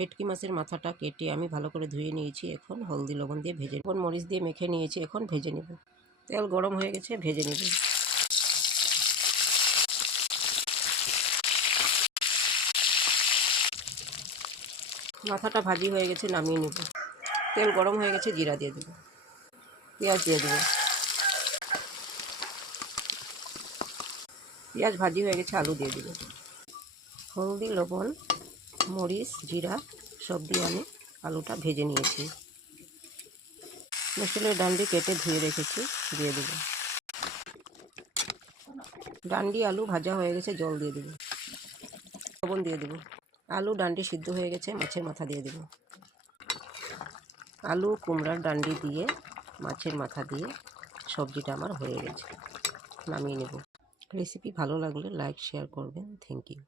ভেটকি মাছের মাথাটা কেটে আমি ভালো করে ধুয়ে নিয়েছি। এখন হলদি লবণ দিয়ে ভেজে, এখন মরিচ দিয়ে মেখে নিয়েছি। এখন ভেজে নেব। তেল গরম হয়ে গেছে, ভেজে নেব। মাথাটা ভাজি হয়ে গেছে, নামিয়ে নেব। তেল গরম হয়ে গেছে, জিরা দিয়ে দেব, পেঁয়াজ দিয়ে দেব। পেঁয়াজ ভাজি হয়ে গেছে, আলু দিয়ে দেব। হলদি লবণ মরিচ জিরা সব দিয়ে আমি আলুটা ভেজে নিয়েছি। মুসুরের ডান্ডি কেটে ধুয়ে রেখেছি, দিয়ে দেব। ডান্ডি আলু ভাজা হয়ে গেছে, জল দিয়ে দেব, লবণ দিয়ে দেব। আলু ডান্ডি সিদ্ধ হয়ে গেছে, মাছের মাথা দিয়ে দেব। আলু কুমড়ার ডান্ডি দিয়ে মাছের মাথা দিয়ে সবজিটা আমার হয়ে গেছে, নামিয়ে নেব। রেসিপি ভালো লাগলে লাইক শেয়ার করবেন। Thank you.